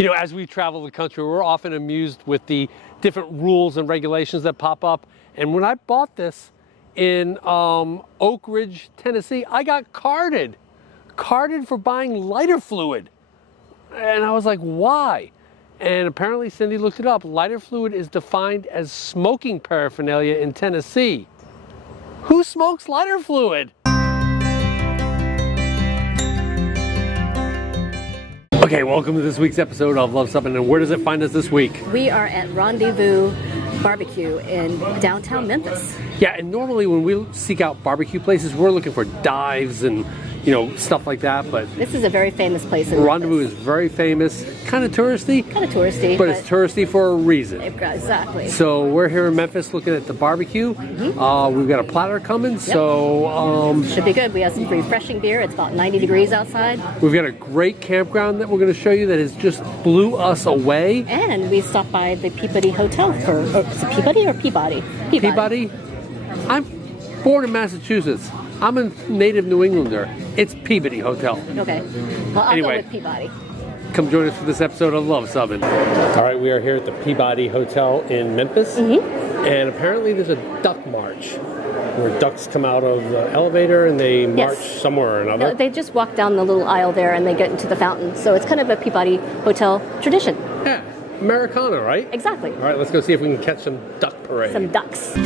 You know, as we travel the country, we're often amused with the different rules and regulations that pop up. And when I bought this in Oak Ridge, Tennessee, I got carded for buying lighter fluid. And I was like, why? And apparently Cindy looked it up. Lighter fluid is defined as smoking paraphernalia in Tennessee. Who smokes lighter fluid? Okay, welcome to this week's episode of Luv Subbin, and where does it find us this week? We are at Rendezvous Barbecue in downtown Memphis. Yeah, and normally when we seek out barbecue places, we're looking for dives and, you know, stuff like that, but this is a very famous place in Rendezvous Memphis. is very famous, kind of touristy. Kind of touristy. But it's touristy for a reason. Exactly. So we're here in Memphis looking at the barbecue. We've got a platter coming, so... should be good. We have some refreshing beer. It's about 90 degrees outside. We've got a great campground that we're going to show you that has just blew us away. And we stopped by the Peabody Hotel for... is it Peabody or Peabody? Peabody? I'm born in Massachusetts. I'm a native New Englander. It's Peabody Hotel. Okay. Well, I'll Anyway, go with Peabody. Come join us for this episode of Luv Subbin. All right, we are here at the Peabody Hotel in Memphis. And apparently there's a duck march where ducks come out of the elevator and they march somewhere or another. No, they just walk down the little aisle there and they get into the fountain. So it's kind of a Peabody Hotel tradition. Yeah, Americana, right? Exactly. All right, let's go see if we can catch some duck parade. Some ducks.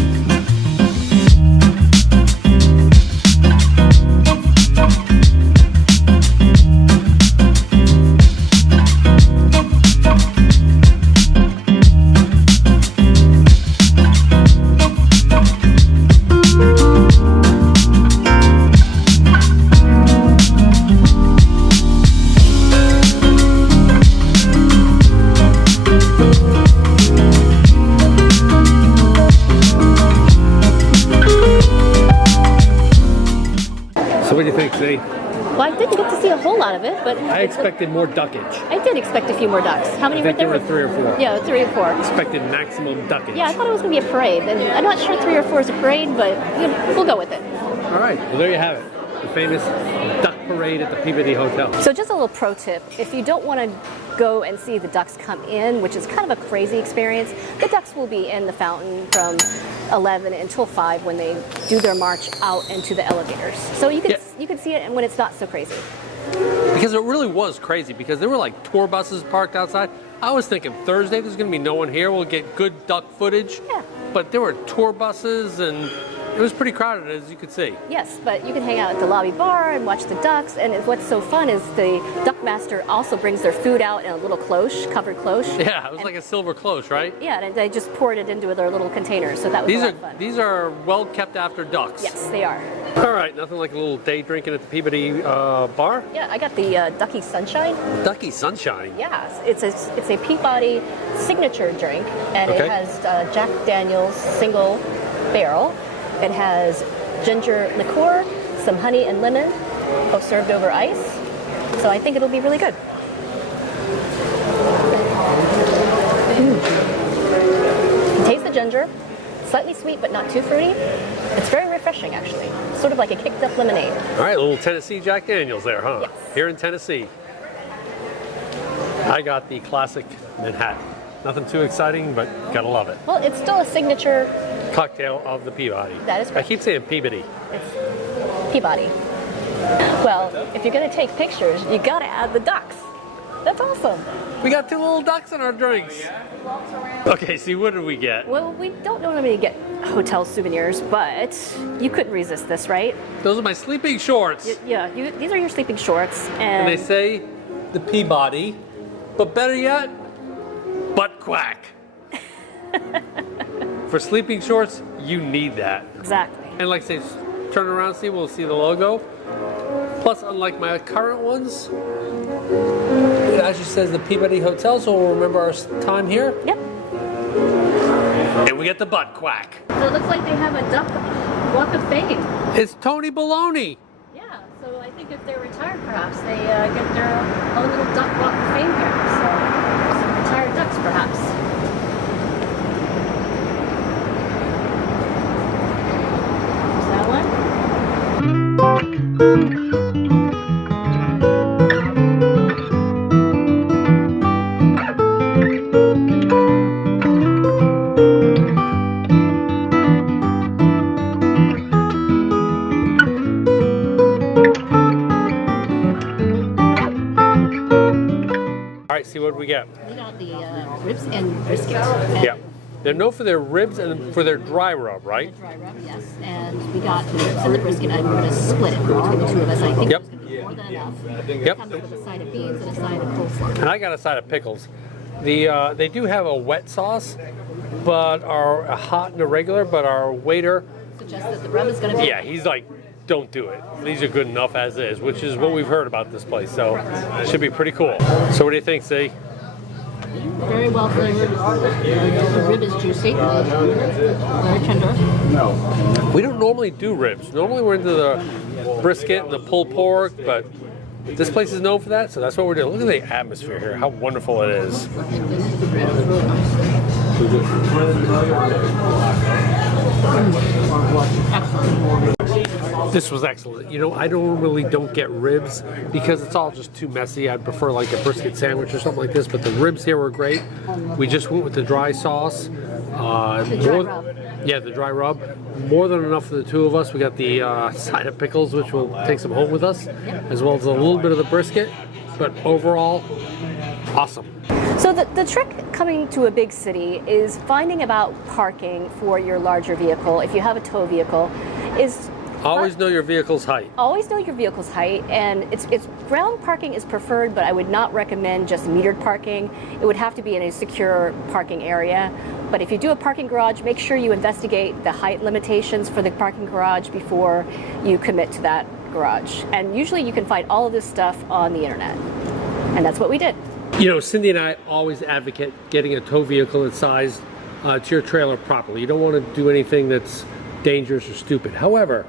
So what do you think, Zee? Well, I didn't get to see a whole lot of it, but... I expected more duckage. I did expect a few more ducks. How many I think were there there? were 3 or 4. Yeah, 3 or 4. Expected maximum duckage. Yeah, I thought it was going to be a parade, and I'm not sure 3 or 4 is a parade, but we'll go with it. All right, well there you have it. The famous duck parade at the Peabody Hotel. So just a little pro tip, if you don't want to go and see the ducks come in, which is kind of a crazy experience, the ducks will be in the fountain from 11 until 5 when they do their march out into the elevators. So you can see it when it's not so crazy. Because it really was crazy, because there were like tour buses parked outside. I was thinking Thursday there's going to be no one here, we'll get good duck footage. Yeah. But there were tour buses and it was pretty crowded, as you could see. Yes, but you can hang out at the lobby bar and watch the ducks, and what's so fun is the duck master also brings their food out in a little cloche, covered cloche. Yeah, it was like a silver cloche, right? Yeah, and they just poured it into their little containers, so that was a lot of fun. These are well kept after ducks. Yes, they are. All right, nothing like a little day drinking at the Peabody bar. Yeah, I got the Ducky Sunshine. Ducky Sunshine. Yeah, it's a Peabody signature drink, and it has Jack Daniel's single barrel. It has ginger liqueur, some honey and lemon, both served over ice. So I think it'll be really good. You taste the ginger, slightly sweet but not too fruity. It's very refreshing actually, sort of like a kicked up lemonade. All right, a little Tennessee Jack Daniels there, huh? Yes. Here in Tennessee. I got the classic Manhattan. Nothing too exciting, but gotta love it. Well, it's still a signature Cocktail of the Peabody. That is correct. I keep saying Peabody. It's Peabody. Well, if you're going to take pictures, you got to add the ducks. That's awesome. We got 2 little ducks in our drinks. Okay, see, what did we get? Well, we don't normally get hotel souvenirs, but you couldn't resist this, right? Those are my sleeping shorts. These are your sleeping shorts. And they say the Peabody, but better yet, butt quack. For sleeping shorts, you need that. Exactly. And like I say, turn around, see, we'll see the logo. Plus, unlike my current ones, it actually says the Peabody Hotel, so we'll remember our time here. Yep. And we get the butt quack. So it looks like they have a duck walk of fame. It's Tony Baloney. Yeah, so I think if they're retired, perhaps, they get their own little duck walk of fame here. So some retired ducks, perhaps. Is that one? nice. See what we get. We got the ribs and brisket. And Yeah. They're known for their ribs and for their dry rub, right? dry rub, yes. And we got the ribs and the brisket, and we're going to split it between the two of us. I think Yep. there's going to be more than enough. Yep. It comes with a side of beans and a side of coleslaw. And I got a side of pickles. They do have a wet sauce, but a hot and a regular. But our waiter, Suggests that the rub is going to be... yeah, he's like, don't do it. These are good enough as is, which is what we've heard about this place. So it should be pretty cool. So what do you think, C? Very well flavored. The rib is juicy. Very tender. We don't normally do ribs. Normally we're into the brisket and the pulled pork, but this place is known for that, so that's what we're doing. Look at the atmosphere here, how wonderful it is. This was excellent. You know, I don't get ribs because it's all just too messy. I'd prefer like a brisket sandwich or something like this, but the ribs here were great. We just went with the dry sauce. The dry rub. Yeah, the dry rub. More than enough for the two of us. We got the side of pickles, which we'll take some home with us, as well as a little bit of the brisket. But overall, awesome. So the trick coming to a big city is finding about parking for your larger vehicle. If you have a tow vehicle, is Always know your vehicle's height. always know your vehicle's height, and it's ground parking is preferred, but I would not recommend just metered parking. It would have to be in a secure parking area. But if you do a parking garage, make sure you investigate the height limitations for the parking garage before you commit to that garage. And usually you can find all of this stuff on the internet. And that's what we did. You know, Cindy and I always advocate getting a tow vehicle that's sized to your trailer properly. You don't want to do anything that's dangerous or stupid. However,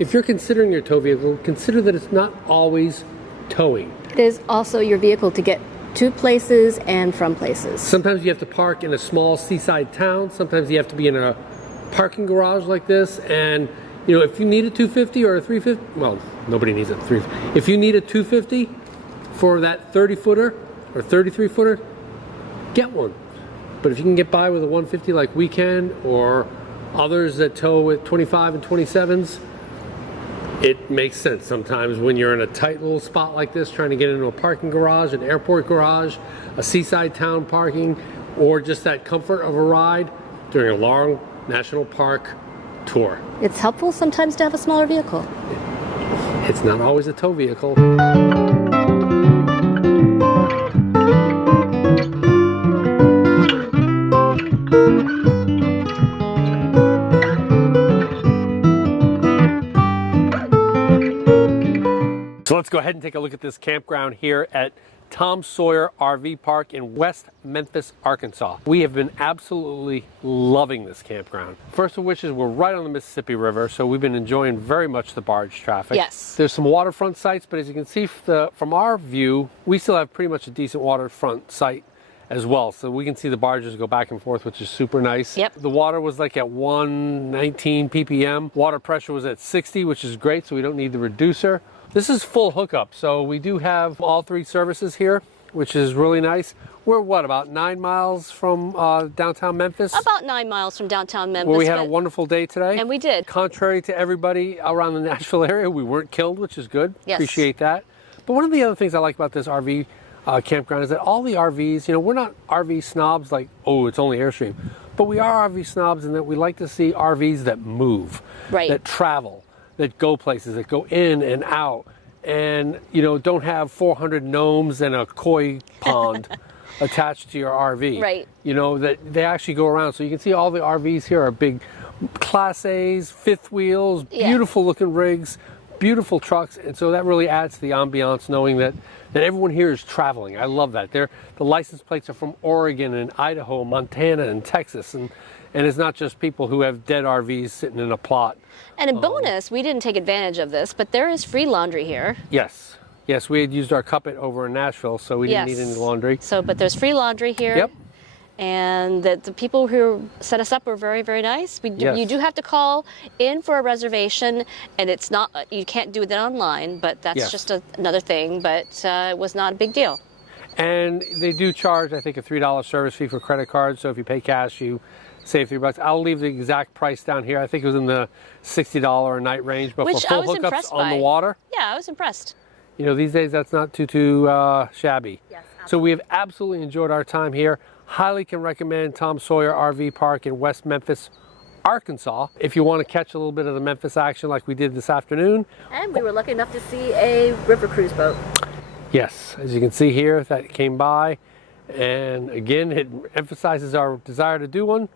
if you're considering your tow vehicle, consider that it's not always towing. It is also your vehicle to get to places and from places. Sometimes you have to park in a small seaside town. Sometimes you have to be in a parking garage like this. And, you know, if you need a 250 or a 350, well, nobody needs a 350. If you need a 250 for that 30-footer or 33-footer, get one. But if you can get by with a 150 like we can, or others that tow with 25 and 27s, it makes sense sometimes when you're in a tight little spot like this, trying to get into a parking garage, an airport garage, a seaside town parking, or just that comfort of a ride during a long national park tour. It's helpful sometimes to have a smaller vehicle. It's not always a tow vehicle. So let's go ahead and take a look at this campground here at Tom Sawyer RV Park in West Memphis, Arkansas. We have been absolutely loving this campground. First of which is we're right on the Mississippi River, so we've been enjoying very much the barge traffic. Yes. There's some waterfront sites, but as you can see from our view, we still have pretty much a decent waterfront site as well. So we can see the barges go back and forth, which is super nice. Yep. The water was like at 119 ppm. Water pressure was at 60, which is great, so we don't need the reducer. This is full hookup, so we do have all three services here, which is really nice. We're what, about 9 miles from downtown Memphis? About 9 miles from downtown Memphis. Where we had a wonderful day today. And we did. Contrary to everybody around the Nashville area, we weren't killed, which is good. Yes. Appreciate that. But one of the other things I like about this RV campground is that all the RVs, you know, we're not RV snobs like, oh, it's only Airstream. But we are RV snobs in that we like to see RVs that move, Right. that travel, that go places, that go in and out, and, you know, don't have 400 gnomes and a koi pond attached to your RV. Right. You know, that they actually go around. So you can see all the RVs here are big Class A's, fifth wheels, Yeah. beautiful looking rigs, beautiful trucks. And so that really adds to the ambiance, knowing that everyone here is traveling. I love that. The license plates are from Oregon and Idaho, Montana and Texas. And it's not just people who have dead RVs sitting in a plot. And a bonus, we didn't take advantage of this, but there is free laundry here. Yes. Yes, we had used our cuppet over in Nashville, so we didn't need any laundry. So, but there's free laundry here. Yep. And the people who set us up were very, very nice. Yes. You do have to call in for a reservation, and it's not, you can't do that online, but that's Yes. just another thing, but it was not a big deal. And they do charge, I think, a $3 service fee for credit cards, so if you pay cash, you save $3. I'll leave the exact price down here. I think it was in the $60 a night range, but Which for I full was hookups impressed on by. the water, Yeah, I was impressed. you know, these days that's not too shabby. Yes, So we have absolutely enjoyed our time here. Highly can recommend Tom Sawyer RV Park in West Memphis, Arkansas. If you want to catch a little bit of the Memphis action like we did this afternoon. And we were lucky enough to see a river cruise boat. Yes, as you can see here, that came by. And again, it emphasizes our desire to do one,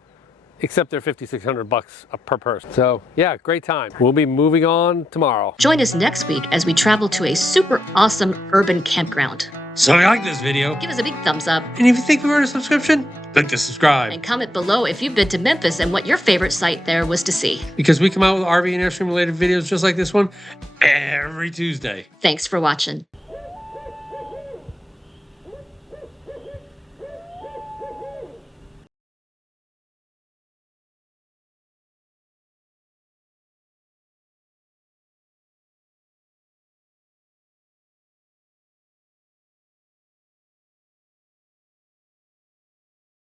except they're $5,600 per person. So yeah, great time. We'll be moving on tomorrow. Join us next week as we travel to a super awesome urban campground. So if you like this video, Give us a big thumbs up and if you think we earned a subscription, click the subscribe. and comment below if you've been to Memphis and what your favorite site there was to see. Because we come out with RV and Airstream related videos just like this one every Tuesday. Thanks for watching.